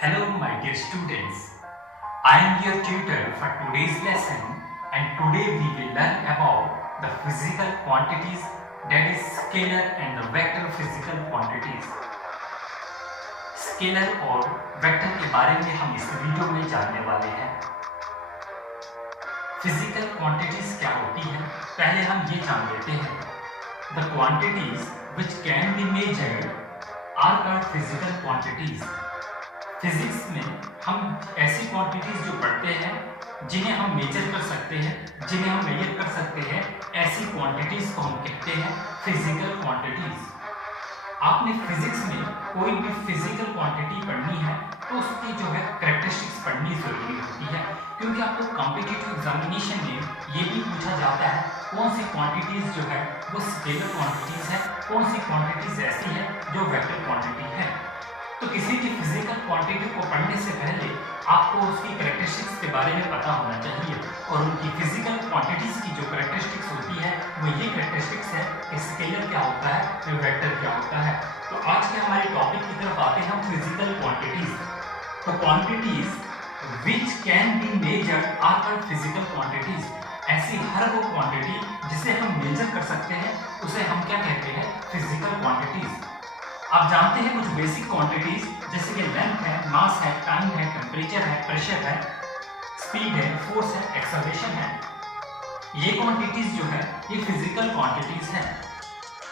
Hello, my dear students. I am your tutor for today's lesson, and today we will learn about the physical quantities, that is scalar and the vector physical quantities. Scalar और vector के बारे में हम इस video में जानने वाले हैं। फिजिकल क्वांटिटीज क्या होती हैं, पहले हम ये जान लेते हैं। The quantities which can be measured are called physical quantities. Physics में हम ऐसी क्वांटिटीज जो पढ़ते हैं जिन्हें हम मेजर कर सकते हैं, जिन्हें हम मेजर कर सकते हैं, ऐसी क्वांटिटीज को हम कहते हैं फिजिकल क्वांटिटीज। आपने फिजिक्स में कोई भी फिजिकल क्वांटिटी पढ़नी है तो उसकी जो है कैरेक्टरिस्टिक्स पढ़नी जरूरी होती है, क्योंकि आपको कॉम्पिटिटिव एग्जामिनेशन में ये भी पूछा जाता है कौन सी क्वांटिटीज जो है वो स्केलर क्वांटिटीज है, कौन सी क्वांटिटीज ऐसी है जो वेक्टर क्वांटिटी है। तो किसी भी फिजिकल क्वांटिटी को पढ़ने से पहले आपको उसकी कैरेक्टरिस्टिक्स के बारे में पता होना चाहिए, और उनकी फिजिकल क्वांटिटीज की जो कैरेक्टरिस्टिक्स होती है वो ये कैरेक्टरिस्टिक्स है कि स्केलर क्या होता है, फिर वेक्टर क्या होता है। तो आज के हमारे टॉपिक की तरफ आते हैं हम फिजिकल क्वांटिटीज। तो quantities which can be measured are called physical quantities. ऐसी हर वो क्वांटिटी जिसे हम मेजर कर सकते हैं उसे हम क्या कहते हैं, फिजिकल क्वांटिटीज। आप जानते हैं कुछ बेसिक क्वांटिटीज जैसे कि लेंथ है, मास है, टाइम है, टेम्परेचर है, प्रेशर है, स्पीड है, फोर्स है, एक्सेलरेशन है। ये क्वांटिटीज जो है ये फिजिकल क्वांटिटीज हैं।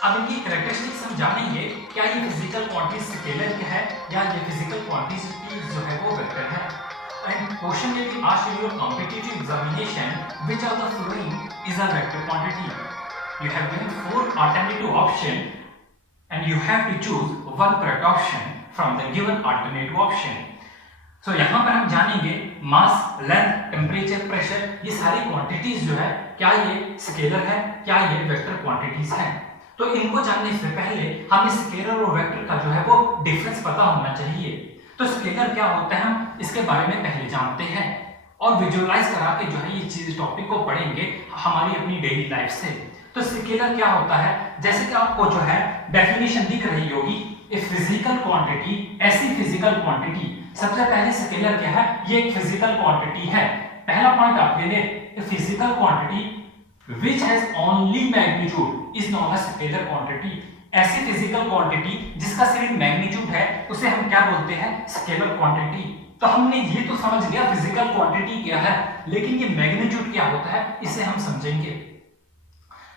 अब इनकी कैरेक्टरिस्टिक्स हम जानेंगे, क्या ये फिजिकल क्वांटिटीज स्केलर है या ये फिजिकल क्वांटिटीज जो है वो वेक्टर है। एंड क्वेश्चन में भी asked in your competitive examination which of the following is a vector quantity. You have given 4 alternative option and you have to choose one correct option from the given alternative option. So यहाँ पर हम जानेंगे मास, length, temperature, pressure, ये सारी quantities जो है क्या ये स्केलर है, क्या ये वेक्टर क्वांटिटीज हैं। तो इनको जानने से पहले हमें स्केलर और वेक्टर का जो है वो डिफरेंस पता होना चाहिए। तो स्केलर क्या होता है हम इसके बारे में पहले जानते हैं और विजुअलाइज करा के जो है ये चीज टॉपिक को पढ़ेंगे हमारी अपनी डेली लाइफ से। तो स्केलर क्या होता है, जैसे कि आपको जो है डेफिनेशन दिख रही होगी, ए फिजिकल क्वांटिटी, ऐसी फिजिकल क्वांटिटी। सबसे पहले स्केलर क्या है, ये एक फिजिकल क्वांटिटी है। पहला पॉइंट आप ले लें, physical quantity which has only magnitude is non a scalar quantity. ऐसी फिजिकल क्वांटिटी जिसका सिर्फ मैग्नीट्यूड है उसे हम क्या बोलते हैं, स्केलर क्वांटिटी। तो हमने ये तो समझ लिया फिजिकल क्वांटिटी क्या है, लेकिन ये मैग्नीट्यूड क्या होता है इसे हम समझेंगे।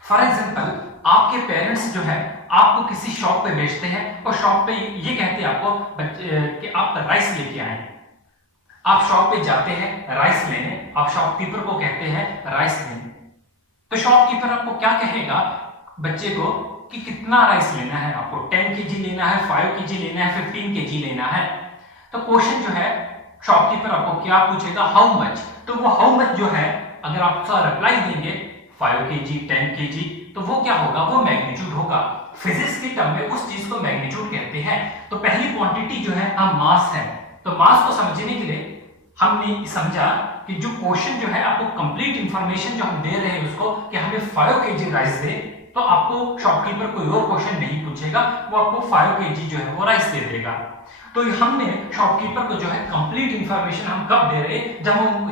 फॉर एग्जाम्पल आपके पेरेंट्स जो है आपको किसी शॉप पे भेजते हैं और शॉप पे ये कहते हैं आपको कि आप राइस लेके आए। आप शॉप पे जाते हैं राइस लेने, आप शॉपकीपर को कहते हैं राइस लेने। तो शॉपकीपर आपको क्या कहेगा बच्चे को कि कितना राइस लेना है, आपको 10 kg लेना है, 5 kg लेना है, 15 kg लेना है। तो क्वेश्चन जो है शॉपकीपर आपको क्या पूछेगा, हाउ मच। तो वो हाउ मच जो है अगर आप उसका रिप्लाई देंगे 5 kg, 10 kg, तो वो क्या होगा, वो मैग्नीट्यूड होगा। फिजिक्स के टर्म में उस चीज को मैग्नीट्यूड कहते हैं। तो पहली क्वांटिटी जो है हम मास है। तो मास को समझने के लिए हमने समझा कि जो क्वेश्चन जो है आपको कंप्लीट इंफॉर्मेशन जो हम दे रहे हैं उसको कि हमें 5 kg राइस दे, तो आपको शॉपकीपर कोई और क्वेश्चन नहीं पूछेगा, वो आपको 5 kg जो है वो राइस दे देगा। तो हमने शॉपकीपर को जो है कंप्लीट इंफॉर्मेशन हम कब दे रहे हैं,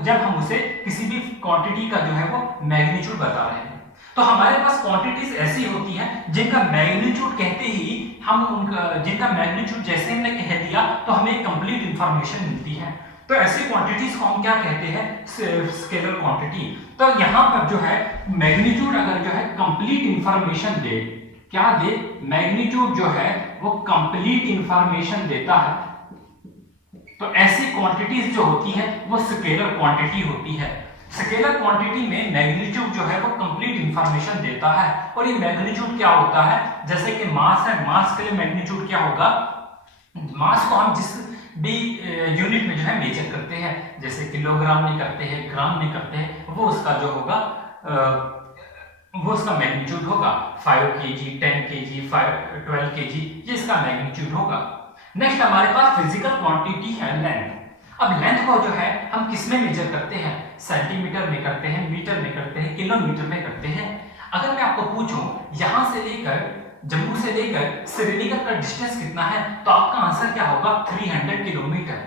जब हम उसे किसी भी क्वांटिटी का जो है वो मैग्नीट्यूड बता रहे हैं। तो हमारे पास क्वांटिटीज ऐसी होती हैं जिनका मैग्नीट्यूड कहते ही हम उनका जिनका मैग्नीट्यूड जैसे हमने कह दिया तो हमें कंप्लीट इंफॉर्मेशन मिलती है। तो ऐसी क्वांटिटीज को हम क्या कहते हैं, स्केलर क्वांटिटी। तो यहाँ पर जो है मैग्नीट्यूड अगर जो है कंप्लीट इंफॉर्मेशन दे, क्या दे, मैग्नीट्यूड जो है वो कंप्लीट इंफॉर्मेशन देता है, तो ऐसी क्वांटिटीज जो होती है वो स्केलर क्वांटिटी होती है। स्केलर क्वांटिटी में मैग्नीट्यूड जो है वो कंप्लीट इंफॉर्मेशन देता है। और ये मैग्नीट्यूड क्या होता है, जैसे कि मास है, मास के लिए मैग्नीट्यूड क्या होगा, मास को हम जिस भी यूनिट में जो है मेजर करते हैं, जैसे किलोग्राम में करते हैं, ग्राम में करते हैं, वो उसका जो होगा वो उसका मैग्नीट्यूड होगा। 5 kg, 10 kg, 12 kg, ये इसका मैग्नीट्यूड होगा। नेक्स्ट हमारे पास फिजिकल क्वांटिटी है लेंथ। अब लेंथ को जो है हम किस में मेजर करते हैं, सेंटीमीटर में करते हैं, मीटर में करते हैं, किलोमीटर में करते हैं। अगर मैं आपको पूछूं यहां से लेकर जम्मू से लेकर श्रीनगर का डिस्टेंस कितना है, तो आपका आंसर क्या होगा, 300 किलोमीटर।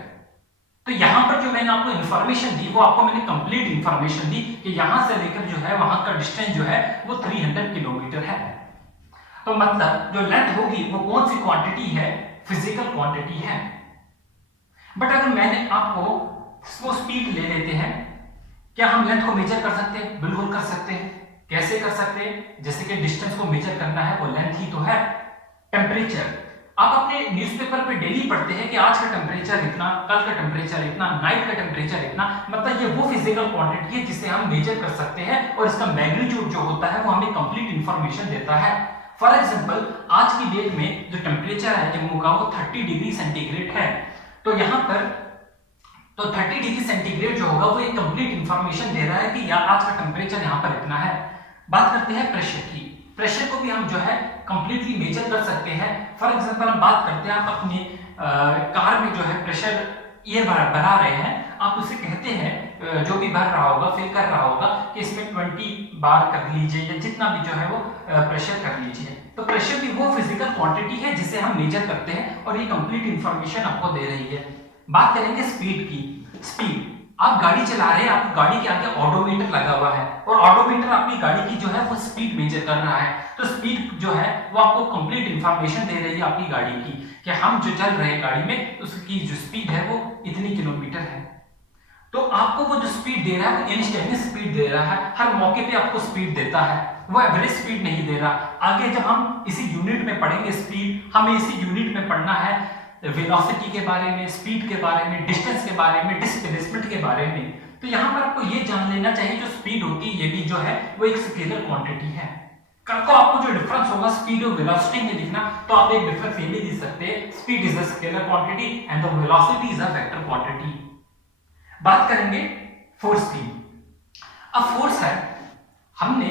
तो यहाँ पर जो मैंने आपको इन्फॉर्मेशन दी वो आपको मैंने कंप्लीट इन्फॉर्मेशन दी कि यहाँ से लेकर जो है वहां का डिस्टेंस जो है वो 300 किलोमीटर है। तो मतलब जो लेंथ होगी वो कौन सी क्वांटिटी है, फिजिकल क्वांटिटी है। बट अगर मैंने आपको इसको स्पीड ले लेते हैं, क्या हम लेंथ को मेजर कर सकते हैं? बिल्कुल कर सकते हैं। कैसे कर सकते हैं? जैसे कि डिस्टेंस को मेजर करना है, वो लेंथ ही तो है। टेम्परेचर, आप अपने न्यूज़पेपर पे डेली पढ़ते हैं कि आज का टेम्परेचर इतना, कल का टेम्परेचर इतना, नाइट का टेम्परेचर इतना, मतलब ये वो फिजिकल क्वांटिटी है जिसे हम मेजर कर सकते हैं और इसका मैग्नीट्यूड जो होता है वो हमें कंप्लीट इंफॉर्मेशन देता है। फॉर एग्जांपल आज की डेट में जो टेम्परेचर है जम्मू का वो 30 डिग्री सेंटीग्रेड है। तो यहाँ पर तो 30 डिग्री सेंटीग्रेड जो होगा वो एक कंप्लीट इंफॉर्मेशन दे रहा है कि यार आज का टेम्परेचर यहाँ पर इतना है। बात करते हैं प्रेशर की। प्रेशर को भी हम जो है कंप्लीटली मेजर कर सकते हैं। फॉर एग्जांपल हम बात करते हैं, आप अपनी कार में जो है प्रेशर ये भरा रहे हैं, आप उसे कहते हैं जो भी भर रहा होगा, फिल कर रहा होगा कि इसमें 20 बार कर लीजिए या जितना भी जो है वो प्रेशर कर लीजिए। तो प्रेशर भी वो फिजिकल क्वांटिटी है जिसे हम मेजर करते हैं और ये कंप्लीट इंफॉर्मेशन आपको दे रही है। बात करेंगे स्पीड की। स्पीड, आप गाड़ी चला रहे हैं, आपकी गाड़ी के आगे ऑडोमीटर लगा हुआ है और ऑडोमीटर आपकी गाड़ी की जो है वो स्पीड मेजर कर रहा है। तो स्पीड जो है वो आपको कंप्लीट इंफॉर्मेशन दे रही है आपकी गाड़ी की कि हम जो चल रहे हैं गाड़ी में उसकी जो स्पीड है वो इतनी किलोमीटर है। तो आपको वो जो स्पीड दे रहा है वो इंस्टेंटेनियस स्पीड दे रहा है, हर मौके पे आपको स्पीड देता है, वो एवरेज स्पीड नहीं दे रहा। आगे जब हम इसी यूनिट में पढ़ेंगे स्पीड, हमें इसी यूनिट में पढ़ना है वेलोसिटी के बारे में, स्पीड के बारे में, डिस्टेंस के बारे में, डिस्प्लेसमेंट के बारे में। तो यहाँ पर आपको ये जान लेना चाहिए जो स्पीड होती है ये भी जो है वो एक स्केलर क्वांटिटी है। कल को आपको जो डिफरेंस होगा स्पीड और वेलोसिटी में दिखना, तो आप एक डिफरेंस ये भी दिख सकते हैं, speed is a scalar quantity and the velocity is a vector quantity. बात करेंगे फोर्स की। अब फोर्स है, हमने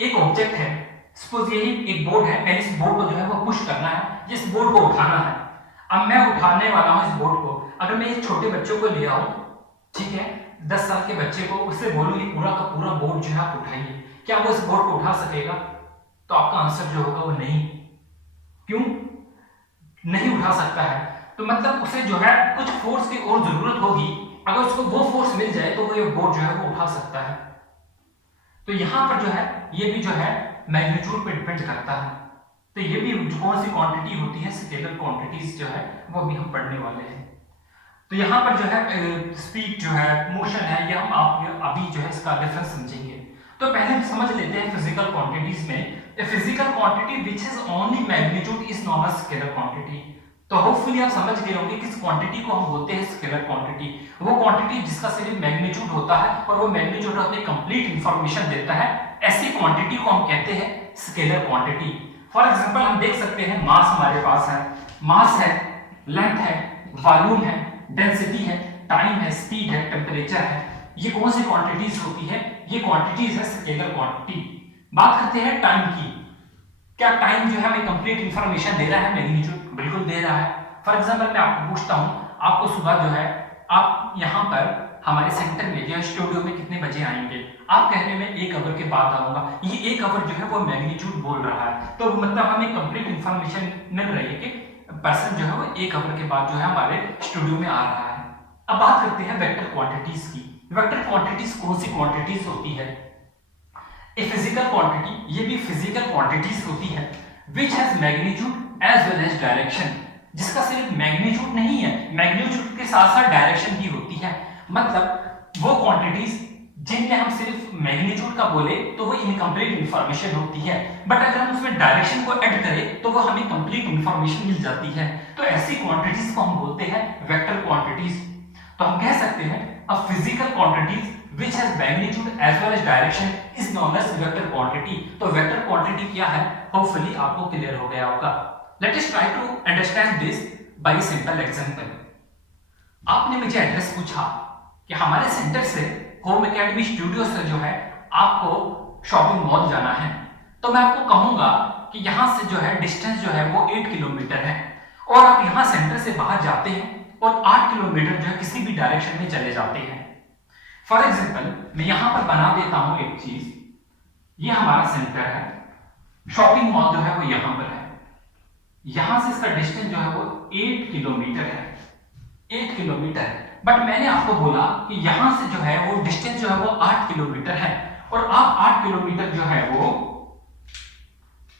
एक ऑब्जेक्ट है, सपोज यही एक बोर्ड है, मैंने इस बोर्ड को जो है वो पुश करना है, जिस बोर्ड को उठाना है। अब मैं उठाने वाला हूं इस बोर्ड को। अगर मैं एक छोटे बच्चों को ले आऊं, ठीक है, 10 साल के बच्चे को, उससे बोलूं ये पूरा का पूरा बोर्ड जो है आप उठाइए, क्या वो इस बोर्ड को उठा सकेगा? तो आपका आंसर जो होगा वो नहीं। क्यों नहीं उठा सकता है? तो मतलब उसे जो है कुछ फोर्स की और जरूरत होगी, अगर उसको वो फोर्स मिल जाए तो वो ये बोर्ड जो है वो उठा सकता है। तो यहां पर जो है ये भी जो है मैग्नीट्यूड पे डिपेंड करता है। तो ये भी जो कौन सी क्वांटिटी होती है, स्केलर क्वांटिटीज जो है वो भी हम पढ़ने वाले हैं। तो यहाँ पर जो है स्पीड जो है, मोशन है, ये हम आप अभी जो है इसका डिफरेंस समझेंगे। तो पहले हम समझ लेते हैं फिजिकल क्वांटिटीज में, a physical quantity which has only magnitude is known as scalar quantity. तो होपफुली आप समझ गए होंगे किस क्वांटिटी को हम बोलते हैं स्केलर क्वांटिटी। वो क्वांटिटी जिसका सिर्फ मैग्नीट्यूड होता है और वो मैग्नीट्यूड अपनी कंप्लीट इंफॉर्मेशन देता है, ऐसी क्वांटिटी को हम कहते हैं स्केलर क्वांटिटी। फॉर एग्जांपल हम देख सकते हैं मास हमारे पास है, मास है, लेंथ है, वॉल्यूम है, डेंसिटी है, टाइम है, स्पीड है, टेम्परेचर है। ये कौन सी क्वांटिटीज होती है? ये क्वांटिटीज है स्केलर क्वांटिटी। बात करते हैं टाइम की। क्या टाइम जो है हमें कंप्लीट इंफॉर्मेशन दे रहा है? मैग्नीट्यूड बिल्कुल दे रहा है। फॉर एग्जांपल मैं आपको पूछता हूं, आपको सुबह जो है आप यहां पर हमारे सेंटर में या स्टूडियो में कितने बजे आएंगे? आप कह रहे हैं मैं 1 आवर के बाद आऊंगा। ये 1 आवर जो है वो मैग्नीट्यूड बोल रहा है, तो मतलब हमें कंप्लीट इंफॉर्मेशन मिल रही है कि पर्सन जो है वो 1 आवर के बाद जो है हमारे स्टूडियो में आ रहा है। अब बात करते हैं वेक्टर क्वांटिटीज की। वेक्टर क्वांटिटीज कौन सी क्वांटिटीज होती है? ए फिजिकल क्वांटिटी, ये भी फिजिकल क्वांटिटीज होती है which has magnitude as well as direction, जिसका सिर्फ मैग्नीट्यूड नहीं है, मैग्नीट्यूड के साथ साथ डायरेक्शन भी होती है। मतलब वो क्वांटिटीज जिनमें हम सिर्फ मैग्नीट्यूड का बोले तो वो इनकम्प्लीट इंफॉर्मेशन होती है, बट अगर हम उसमें डायरेक्शन को ऐड करें तो वो हमें कंप्लीट इंफॉर्मेशन मिल जाती है। तो ऐसी क्वांटिटीज को हम बोलते हैं वेक्टर क्वांटिटीज। तो हम कह सकते हैं a physical quantities which has magnitude as well as direction is known as vector quantity। तो वेक्टर क्वांटिटी क्या है? होपफुली आपको क्लियर हो गया होगा। Let us try to understand this by a simple example। आपने मुझे एड्रेस पूछा कि हमारे सेंटर से होम एकेडमी स्टूडियो से जो है आपको शॉपिंग मॉल जाना है, तो मैं आपको कहूंगा कि यहाँ से जो है डिस्टेंस जो है वो 8 किलोमीटर है और आप यहाँ सेंटर से बाहर जाते हैं और 8 किलोमीटर जो है किसी भी डायरेक्शन में चले जाते हैं। फॉर एग्जाम्पल मैं यहां पर बना देता हूं एक चीज, ये हमारा सेंटर है, शॉपिंग मॉल जो है वो यहां पर है, यहां से इसका डिस्टेंस जो है वो 8 किलोमीटर है, 8 किलोमीटर है। बट मैंने आपको बोला कि यहां से जो है वो डिस्टेंस जो है वो 8 किलोमीटर है, और आप 8 किलोमीटर जो है वो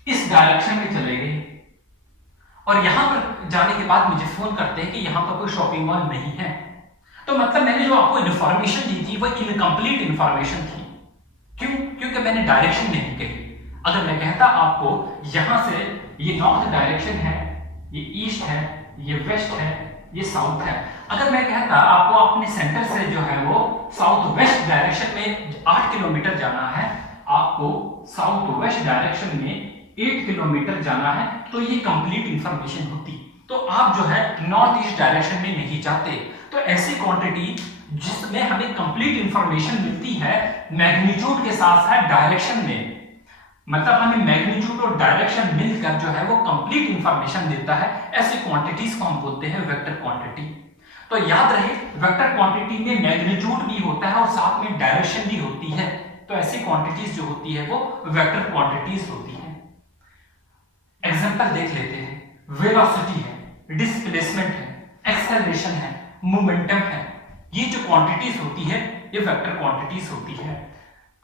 इस डायरेक्शन में चले गए, और यहां पर जाने के बाद मुझे फोन करते हैं कि यहां पर कोई शॉपिंग मॉल नहीं है। तो मतलब मैंने जो आपको इन्फॉर्मेशन दी थी वो इनकम्प्लीट इन्फॉर्मेशन थी। क्यों? क्योंकि मैंने डायरेक्शन नहीं कही। अगर मैं कहता आपको यहां से ये नॉर्थ डायरेक्शन है, ये ईस्ट है, ये वेस्ट है, ये साउथ है, अगर मैं कहता आपको अपने सेंटर से जो है वो साउथ वेस्ट डायरेक्शन में 8 किलोमीटर जाना है, आपको साउथ वेस्ट डायरेक्शन में 8 किलोमीटर जाना है, तो ये कंप्लीट इंफॉर्मेशन होती। तो आप जो है नॉर्थ ईस्ट डायरेक्शन में नहीं जाते। तो ऐसी क्वांटिटी जिसमें हमें कंप्लीट इंफॉर्मेशन मिलती है मैग्नीट्यूड के साथ साथ डायरेक्शन में, मतलब हमें मैग्नीट्यूड और डायरेक्शन मिलकर जो है वो कंप्लीट इंफॉर्मेशन देता है, ऐसी क्वांटिटीज को हम बोलते हैं वेक्टर क्वांटिटी। तो याद रहे वेक्टर क्वांटिटी में मैग्नीट्यूड भी होता है और साथ में डायरेक्शन भी होती है। तो ऐसी क्वांटिटीज जो होती है वो वेक्टर क्वांटिटीज होती है। एग्जांपल देख लेते हैं। वेलोसिटी है, डिस्प्लेसमेंट है, एक्सेलरेशन है, मोमेंटम है, ये जो क्वांटिटीज होती है ये वेक्टर क्वांटिटीज होती है।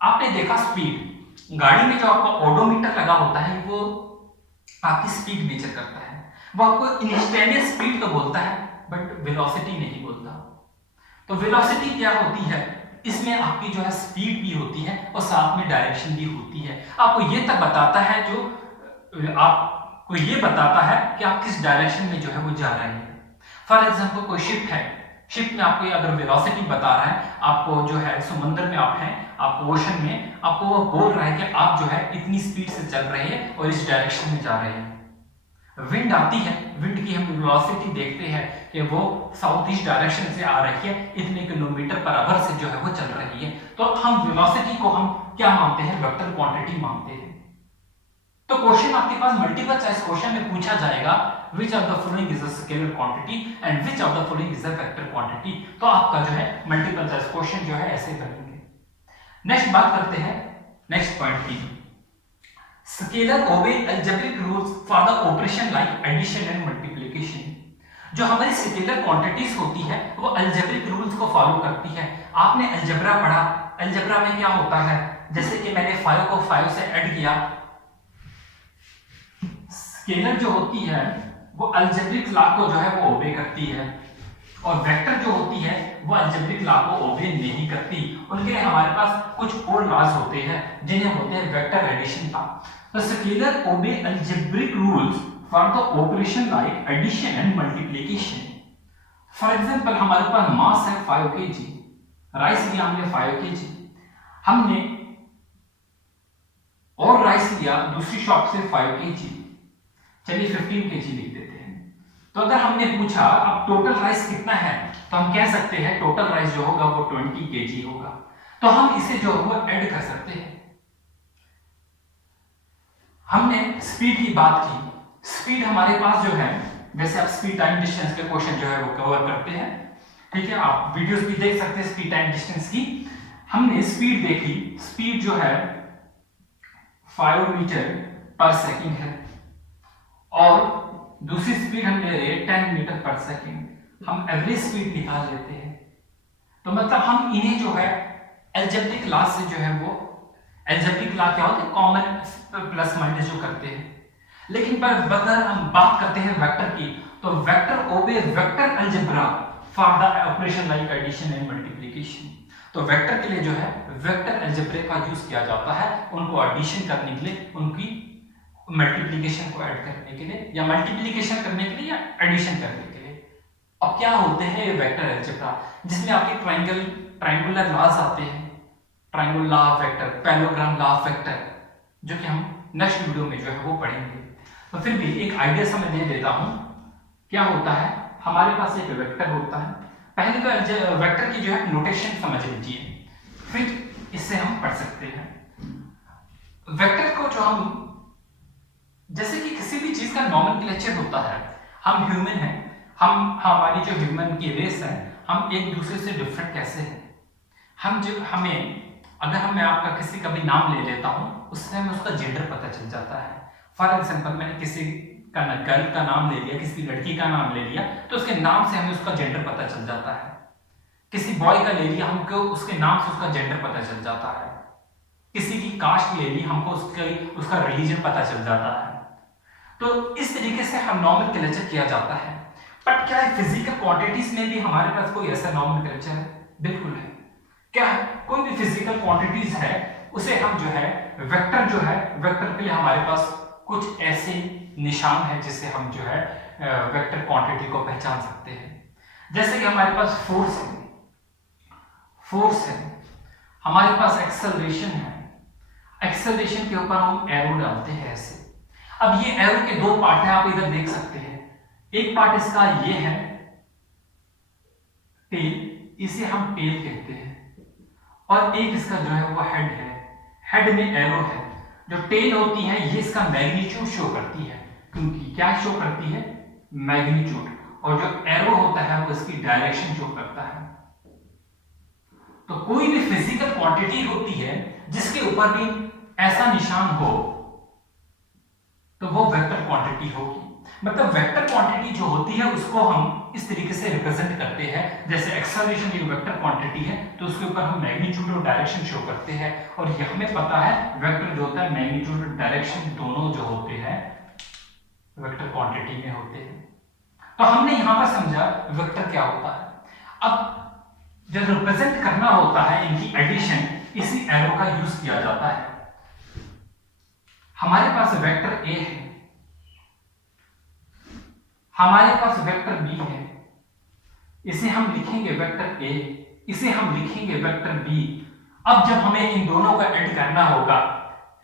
आपने देखा स्पीड, गाड़ी में जो आपका ओडोमीटर लगा होता है वो आपकी स्पीड मेजर करता है, वो आपको इंस्टेंटेनियस स्पीड तो बोलता है बट वेलोसिटी नहीं बोलता। तो वेलोसिटी क्या होती है? इसमें आपकी जो है स्पीड भी होती है और साथ में डायरेक्शन भी होती है। आपको ये तक बताता है, जो आपको ये बताता है कि आप किस डायरेक्शन में जो है वो जा रहे हैं। फॉर एग्जांपल कोई शिप है, शिप में आपको अगर वेलोसिटी बता रहा है, आपको जो है समुद्र में आप हैं, आपको ओशन में, आपको वो बोल रहा है कि आप जो है इतनी स्पीड से चल रहे हैं और इस डायरेक्शन में जा रहे हैं। विंड आती है, विंड की हम वेलोसिटी देखते हैं कि वो साउथ ईस्ट डायरेक्शन से आ रही है, इतने किलोमीटर पर आवर से जो है वो चल रही है। तो हम वेलोसिटी को हम क्या मानते हैं? वेक्टर क्वांटिटी मानते हैं। तो क्वेश्चन आपके पास मल्टीपल चॉइस क्वेश्चन में पूछा जाएगा which of the following is a scalar quantity and which of the following is a vector quantity। तो आपका जो है मल्टीपल चॉइस क्वेश्चन जो है ऐसे बनेंगे। नेक्स्ट बात करते हैं नेक्स्ट पॉइंट की। Scalar obey algebraic rules for the operation like addition and multiplication। जो हमारी स्केलर क्वांटिटीज होती है वो अल्जेब्रिक रूल्स को फॉलो करती है। आपने अलजेब्रा पढ़ा, अलजेब्रा में क्या होता है? जैसे कि मैंने 5 को 5 से ऐड किया, स्केलर जो होती है वो अल्जेब्रिक लॉ को जो है वो ओबे करती है, और वेक्टर जो होती है वो अल्जेब्रिक लॉ को ओबे नहीं करती। उनके लिए हमारे पास कुछ और लॉज होते हैं जिन्हें होते हैं वेक्टर एडिशन लॉ। तो scalar obey algebraic rules for the operation like addition and multiplication. For example हमारे पास मास है 5 kg, राइस लिया हमने 5 kg, हमने और राइस लिया दूसरी शॉप से 5 kg, चलिए 15 kg लिख देते हैं। तो अगर हमने पूछा अब टोटल राइस कितना है, तो हम कह सकते हैं टोटल राइस जो होगा वो 20 kg होगा। तो हम इसे जो है वो ऐड कर सकते हैं। हमने स्पीड की बात की, स्पीड हमारे पास जो है, जैसे आप स्पीड टाइम डिस्टेंस के क्वेश्चन जो है वो कवर करते हैं, ठीक है, आप वीडियोस भी देख सकते हैं स्पीड टाइम डिस्टेंस की। हमने स्पीड देखी, स्पीड जो है 5 मीटर पर सेकंड है, और दूसरी स्पीड हम ले रहे हैं 10 मीटर पर सेकंड। हम एवरेज स्पीड निकाल लेते हैं। तो मतलब हम इन्हें जो है अलजेब्रिक लॉ से जो है वो, अलजेब्रिक लॉ क्या होता है? कॉमन प्लस माइनस जो करते हैं। लेकिन पर अगर हम बात करते हैं वेक्टर की, तो vector obey vector algebra for the operation like addition and multiplication. तो वेक्टर के लिए जो है वेक्टर अलजेब्रा का यूज किया जाता है, उनको एडिशन करने के लिए, उनकी मल्टीप्लिकेशन को ऐड करने के लिए, या मल्टीप्लिकेशन करने के लिए, या एडिशन करने के लिए। अब क्या होते हैं वेक्टर अलजेब्रा, जिसमें आपके ट्रायंगुलर लॉज आते हैं, triangular law of vector, parallelogram law of vector, जो कि हम नेक्स्ट वीडियो में जो है वो पढ़ेंगे। तो फिर भी एक आइडिया समझ दे देता हूं। क्या होता है, हमारे पास एक वेक्टर होता है। पहले तो वेक्टर की जो है नोटेशन समझ लीजिए, फिर इससे हम पढ़ सकते हैं। वेक्टर को जो हम, जैसे कि किसी भी चीज का नॉमेनक्लेचर होता है, हम ह्यूमन हैं, हमारी जो ह्यूमन की रेस है, हम एक दूसरे से डिफरेंट कैसे हैं? हम जो हमें अगर मैं आपका किसी का भी नाम ले लेता हूं, उससे हमें उसका जेंडर पता चल जाता है। फॉर एग्जांपल मैंने किसी का गर्ल का नाम ले लिया, किसी लड़की का नाम ले लिया, तो उसके नाम से हमें उसका जेंडर पता चल जाता है। किसी बॉय का ले लिया, हमको उसके नाम से उसका जेंडर पता चल जाता है। किसी की कास्ट ले ली, हमको उसका रिलीजन पता चल जाता है। तो इस तरीके से हम नॉमेनक्लेचर किया जाता है। बट क्या है, फिजिकल क्वांटिटीज में भी हमारे पास कोई ऐसा नॉमेनक्लेचर है? बिल्कुल है। क्या है, कोई भी फिजिकल क्वांटिटीज है उसे हम जो है वेक्टर वेक्टर के लिए हमारे पास कुछ ऐसे निशान है जिससे हम जो है वेक्टर क्वांटिटी को पहचान सकते हैं। जैसे कि हमारे पास फोर्स है, हमारे पास एक्सेलरेशन है, एक्सेलरेशन के ऊपर हम एरो डालते हैं ऐसे। अब ये एरो के दो पार्ट है, आप इधर देख सकते हैं। एक पार्ट इसका ये है टेल, इसे हम टेल कहते हैं, और एक इसका जो है वो हेड है। हेड में एरो है। जो टेल होती है ये इसका मैग्नीट्यूड शो करती है, क्योंकि क्या शो करती है? मैग्नीट्यूड। और जो एरो होता है वो इसकी डायरेक्शन शो करता है। तो कोई भी फिजिकल क्वांटिटी होती है जिसके ऊपर भी ऐसा निशान हो तो वो वेक्टर क्वांटिटी होगी। मतलब वेक्टर क्वांटिटी जो होती है उसको हम इस तरीके से रिप्रेजेंट करते हैं। जैसे एक्सेलरेशन की वेक्टर क्वांटिटी है तो उसके ऊपर हम मैग्नीट्यूड और डायरेक्शन शो करते हैं। और ये हमें पता है वेक्टर जो होता है मैग्नीट्यूड और डायरेक्शन दोनों जो होते हैं वेक्टर क्वांटिटी में होते हैं। तो हमने यहां पर समझा वेक्टर क्या होता है। अब जब रिप्रेजेंट करना होता है इनकी एडिशन, इसी एरो का यूज किया जाता है। हमारे पास वेक्टर ए है, हमारे पास वेक्टर बी है, इसे हम लिखेंगे वेक्टर ए, इसे हम लिखेंगे वेक्टर बी। अब जब हमें इन दोनों का ऐड करना होगा,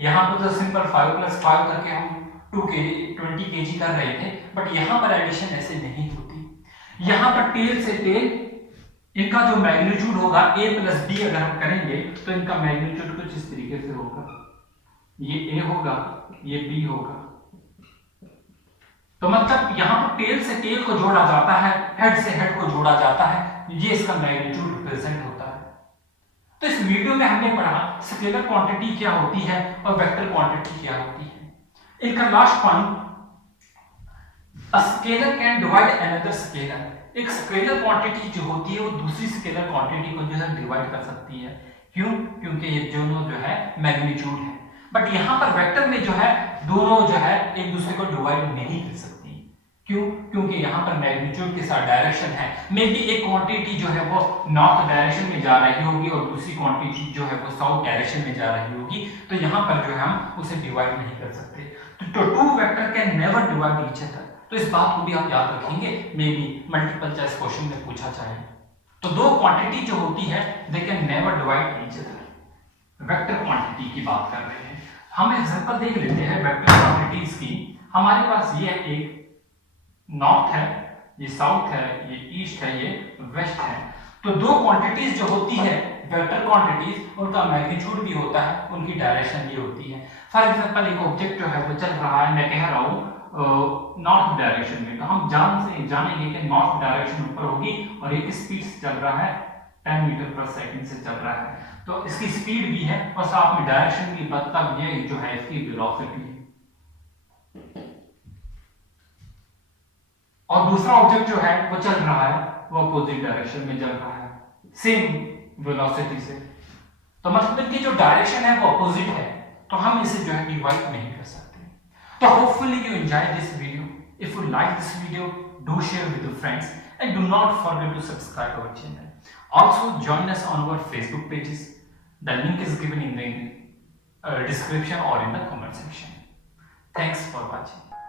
यहां पर तो सिंपल 5 + 5 करके हम 20 kg कर रहे थे, बट यहां पर एडिशन ऐसे नहीं होती। यहां पर टेल से टेल इनका जो मैग्नीट्यूड होगा a + b अगर हम करेंगे तो इनका मैग्नीट्यूड कुछ इस तरीके से होगा। ये a होगा, ये b होगा। तो मतलब यहां पर टेल से टेल को जोड़ा जाता है, हेड से हेड को जोड़ा जाता है, ये इसका मैग्नीट्यूड रिप्रेजेंट होता है। तो इस वीडियो में हमने पढ़ा स्केलर क्वांटिटी क्या होती है और वेक्टर क्वांटिटी क्या होती है। इनका last point, a scalar can divide another scalar. एक स्केलर क्वांटिटी जो होती है वो दूसरी स्केलर क्वांटिटी को जो है डिवाइड कर सकती है। क्यों? क्योंकि ये दोनों जो है मैग्नीट्यूड है। बट यहां पर वेक्टर में जो है दोनों जो है एक दूसरे को डिवाइड नहीं कर सकती। क्यों? क्योंकि यहां पर मैग्नीट्यूड के साथ डायरेक्शन है। मे बी एक क्वांटिटी जो है वो नॉर्थ डायरेक्शन में जा रही होगी और दूसरी क्वांटिटी जो है वो साउथ डायरेक्शन में जा रही होगी, तो यहां पर जो है हम उसे डिवाइड नहीं कर सकते। तो two vector can never divide each other. तो इस बात को भी आप याद रखेंगे, maybe multiple choice question में पूछा जाए। तो दो क्वांटिटी जो होती है they can never divide each other. Vector quantity की बात कर रहे हैं हम। एग्जांपल देख लेते हैं वेक्टर क्वांटिटीज की। हमारे पास ये एक नॉर्थ है, ये साउथ है, ये ईस्ट है, ये वेस्ट है। तो दो क्वांटिटीज जो होती है वेक्टर क्वांटिटीज, उनका मैग्नीट्यूड भी होता है, उनकी डायरेक्शन भी होती है। फॉर एग्जांपल एक ऑब्जेक्ट जो है वो चल रहा है, मैं कह रहा हूं नॉर्थ डायरेक्शन में, तो हम जानेंगे कि नॉर्थ डायरेक्शन ऊपर होगी और एक स्पीड से चल रहा है 10 मीटर/सेकंड से चल रहा है। तो इसकी स्पीड भी है और साथ में डायरेक्शन भी, मतलब ये जो है इसकी वेलोसिटी है। और दूसरा ऑब्जेक्ट जो है वो चल रहा है, वो अपोजिट डायरेक्शन में चल रहा है सेम वेलोसिटी से। तो मतलब इनकी जो डायरेक्शन है वो अपोजिट है, तो हम इसे जो है डिवाइड नहीं कर सकते। तो hopefully you enjoyed this video. If you like this video, do share with your friends and do not forget to subscribe our channel. Also join us on our Facebook pages. The link is given in the description or in the comment section. Thanks for watching.